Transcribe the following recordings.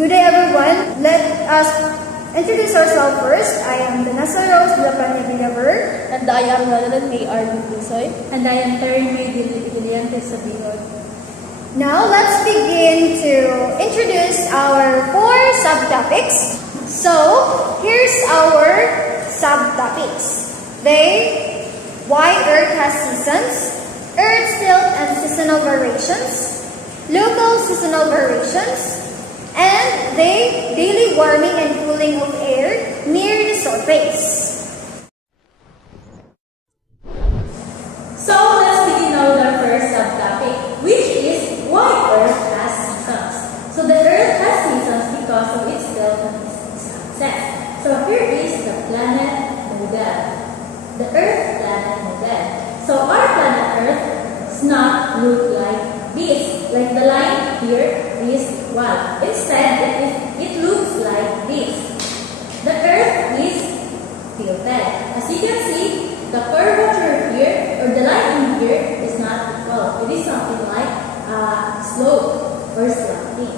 Good day everyone. Let us introduce ourselves first. I am Vanessa Rose Lapanya Villaver. And I am Madeline May Arden Pusoy. And I am Terry May Diliante Sabihon. Now let's begin to introduce our 4 subtopics. So here's our subtopics. Why Earth has seasons, Earth tilt and seasonal variations, local seasonal variations, and daily warming and cooling of air near the surface. So let's begin now with our first subtopic, which is why Earth has seasons. So the Earth has seasons because of its tilt and its axis. So here is the planet model, the Earth planet model. So our planet Earth does not look like this, like the line here is one. Instead, it looks like this. The Earth is tilted. As you can see, the curvature here, or the line in here, is not equal. It is something like a slope or slanting.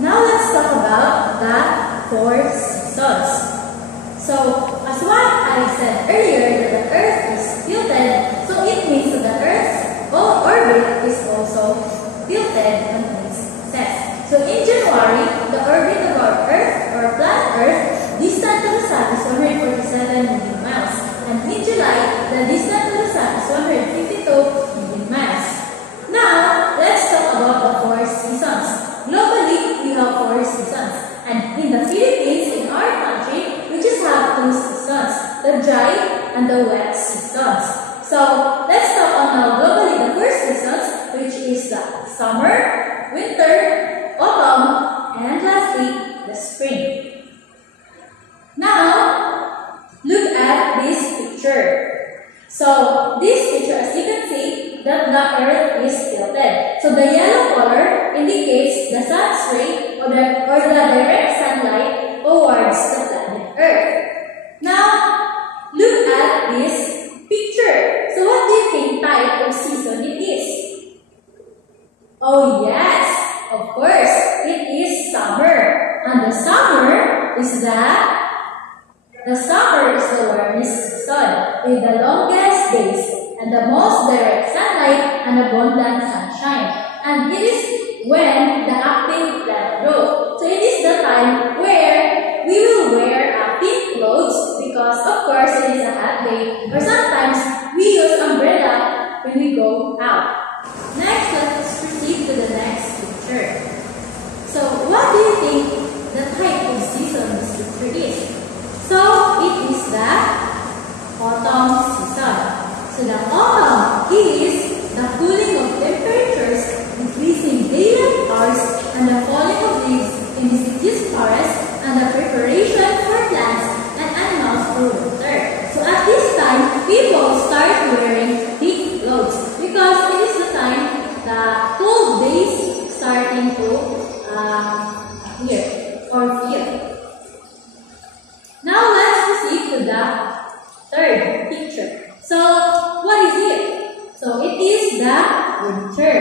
Now let's talk about the 4 seasons. So, as what I said earlier, that the Earth is tilted, so it means that the Earth's orbit is also tilted on its axis. So in January, the orbit of our Earth, or planet Earth, distant to the Sun is 147 million miles. And in July, the distance to the Sun is 152 million miles. Now, let's talk about the 4 seasons. Globally, we have 4 seasons. And in the Philippines, in our country, we just have 2 seasons, the dry and the wet seasons. So, let's talk on now globally the first seasons, which is the summer, winter, autumn, and lastly, the spring. Now, look at this picture. So, this picture, as you can see, that the Earth is tilted. So, the yellow color indicates the sun's ray or the direct sunlight towards the planet Earth. Now, look at this picture. So what do you think type of season it is? Oh yes, of course, it is summer. And the summer is the warmest season with the longest days and the most direct sunlight and abundant sunshine. And it is when the active plant grows. So it is the time where we will wear pink clothes because of course it is a hot day, or sometimes we use umbrella when we go out. Next, let's proceed to the next picture. So what do you think the type of season this picture is? So it is the autumn season. So the autumn is the cooling of temperatures, decreasing daylight hours, and the falling of leaves in deciduous forests, and the preparation for plants and animals for winter. So at this time, people start wearing thick clothes because it is the time the cold days starting to appear or feel. Now let's proceed to the third picture. So what is it? So it is the winter.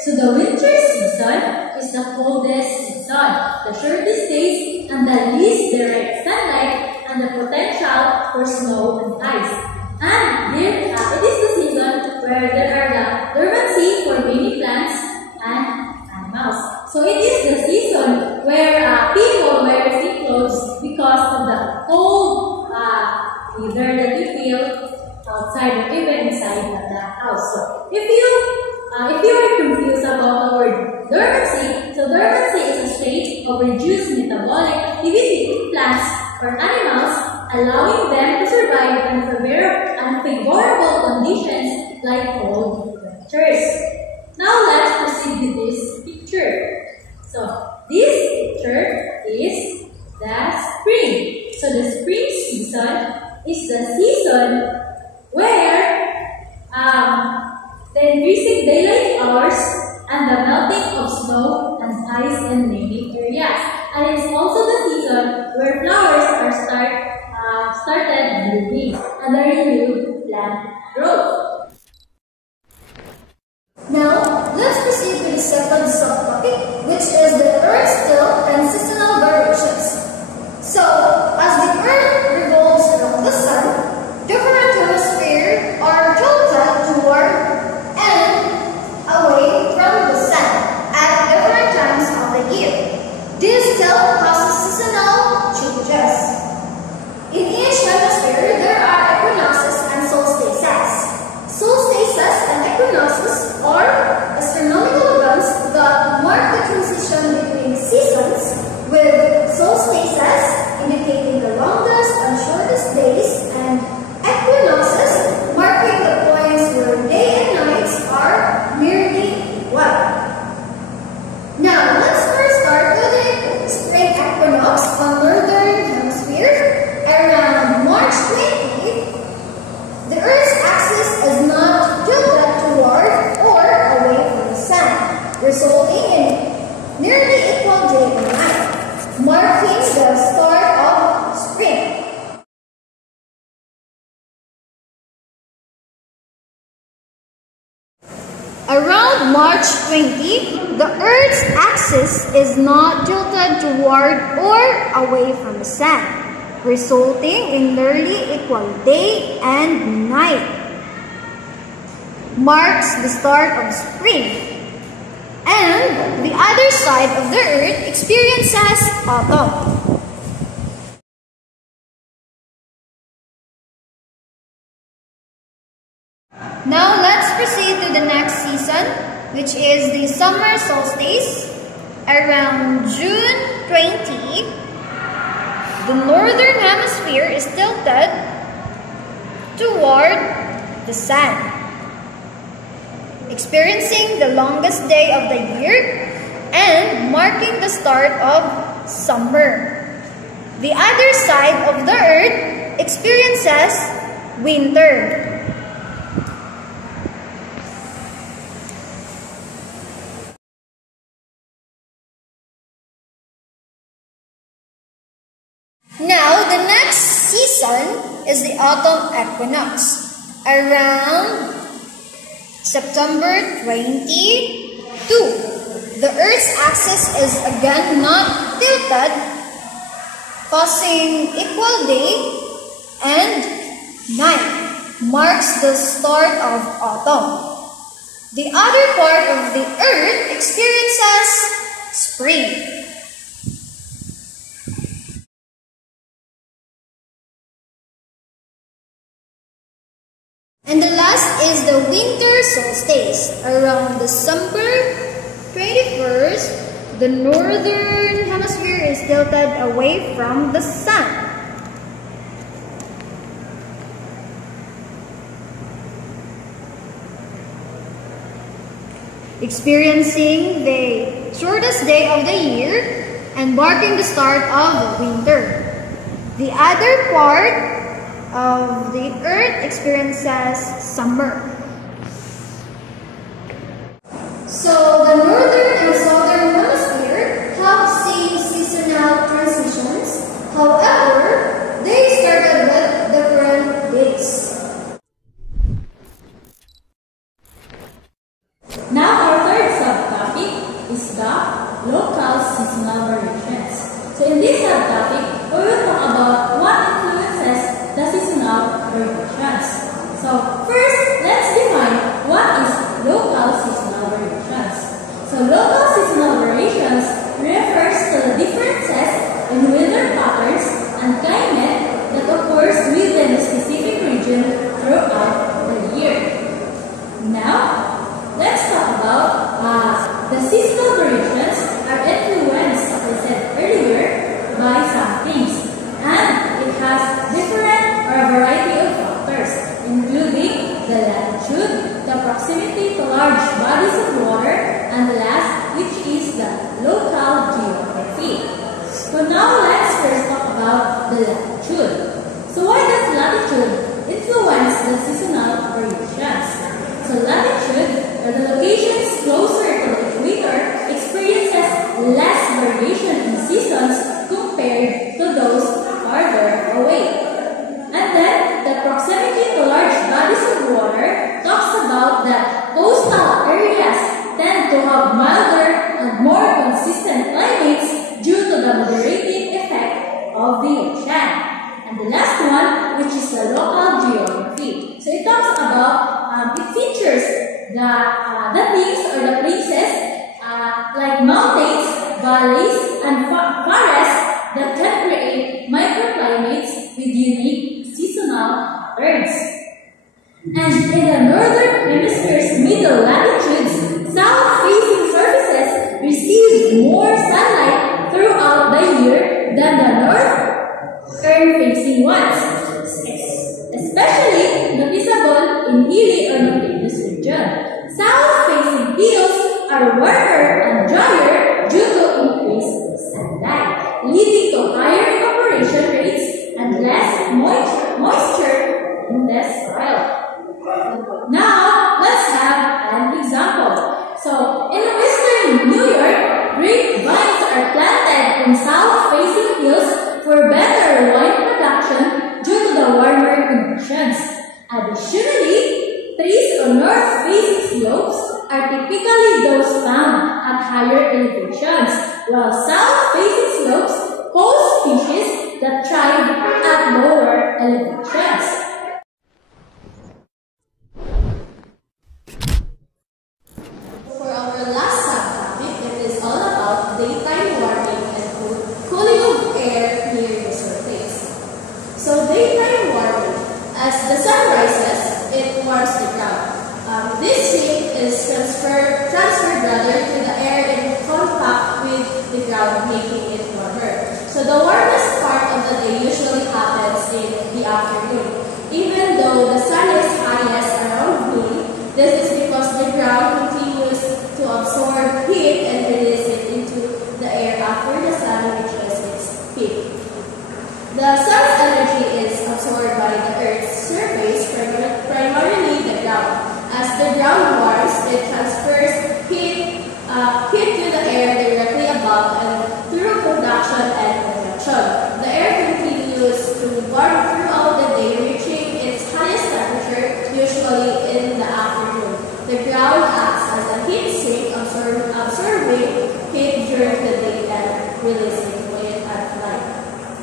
So the winter season is the coldest season, the shortest days, and the least direct sunlight, and the potential for snow and ice. And it is the season where there are the dormancy for many plants and animals. So it is the season where people wear thick clothes because of the cold weather that we feel outside or even inside the house. So if you are confused about the word dormancy, so dormancy is a state of reduced metabolic activity in plants or animals, allowing them to survive unfavorable conditions like cold winters. Now let's proceed with this picture. So this picture is the spring. So the spring season is the season where the increasing daylight hours and the melting of snow and ice in many areas. And it is also the season where flowers are started blooming and the renewed plant growth. Now, let's proceed with the second subtopic, which is the Earth's tilt Around March 20, the Earth's axis is not tilted toward or away from the Sun, resulting in nearly equal day and night. Marks the start of spring, and the other side of the Earth experiences autumn. Now let's proceed to the next season, which is the summer solstice. Around June 20, the northern hemisphere is tilted toward the Sun, experiencing the longest day of the year and marking the start of summer. The other side of the Earth experiences winter. Now, the next season is the autumn equinox. Around September 22, the Earth's axis is again not tilted, causing equal day and night, marks the start of autumn. The other part of the Earth experiences spring. And the last is the winter solstice. Around December 21st, the northern hemisphere is tilted away from the Sun. Experiencing the shortest day of the year and marking the start of winter. The other part of the Earth experiences summer. So the northern and southern hemisphere have seen seasonal transitions. However, they started with different dates. Now our third subtopic is the local seasonal variations. So in this subtopic, we will talk about what influences the seasonal variations. So first, let's define what is local seasonal variations. So local seasonal variations refers to the differences in weather patterns and climate that occurs within a specific region throughout the year. Now, let's talk about the seasonal variations are influenced, as I said earlier, by some things, and it has different or a variety of factors, including the latitude, the proximity to large bodies of water, and the last, which is the local geography. So now let's first talk about the latitude. So why does latitude influence the seasonal variations? So latitude, or the locations closer to the equator, experiences less variation in seasons compared to those farther away. And then, the proximity to large bodies of water talks about that coastal areas tend to have milder and more consistent climates due to the moderating effect of the ocean. And the last one, which is the local geography. So it talks about, it features the things or the places like mountains, valleys, and forests that can create microclimates with unique seasonal patterns. And in the northern hemisphere's middle latitudes, south-facing surfaces receive more sunlight throughout the year than the north-facing ones, especially noticeable in hilly or mountainous region. South-facing hills are warmer and drier due to increased sunlight, leading to higher evaporation rates and less moisture in the soil. Now, let's have an example. So, in western New York, grapevines are planted in south-facing hills for better wine production due to the warmer conditions. Additionally, trees on north-facing slopes are typically those found at higher elevations, while south-facing slopes host species that thrive at lower elevations. For our last subtopic, it is all about daytime warming and cooling of air near the surface. So daytime warming, as the sun rises, it warms the ground. This heat is transferred rather to the air in contact with the ground, making it warmer. So the warmest part of the day usually happens in the afternoon. Even though the sun is highest around noon, this is because the ground continues to absorb heat and release it into the air after the sun reaches its peak. The sun's energy is absorbed by the Earth's surface, primarily the ground. As the ground warms, it transfers heat to the air directly above and through conduction and convection. The air continues to warm throughout the day, reaching its highest temperature, usually in the afternoon. The ground acts as a heat sink, absorbing heat during the day and releasing it at night.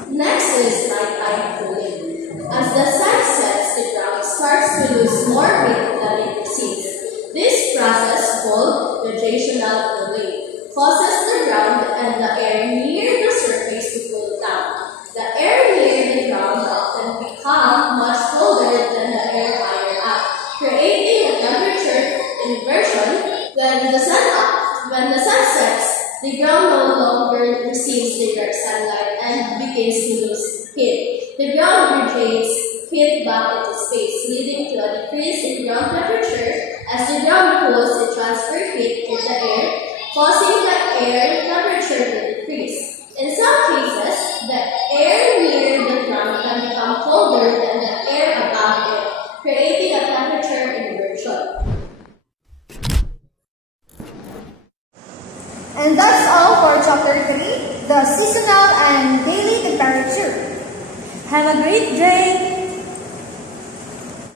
Next is nighttime cooling. As the sun sets, the ground starts to lose more heat than it receives. This process, called rotational cooling, causes the ground and the air near the surface to cool down. The air near the ground often becomes much colder than the air higher up, creating a temperature inversion. When the sun sets, the ground no longer receives direct sunlight and begins to lose heat. The ground rejects heat back into space, leading to a decrease in ground temperature. As the ground cools, it transfers heat to the air, causing the air temperature to decrease. In some cases, the air near the ground can become colder than the air above it, creating a temperature inversion. And that's all for Chapter 3, the seasonal and daily temperature. Have a great day!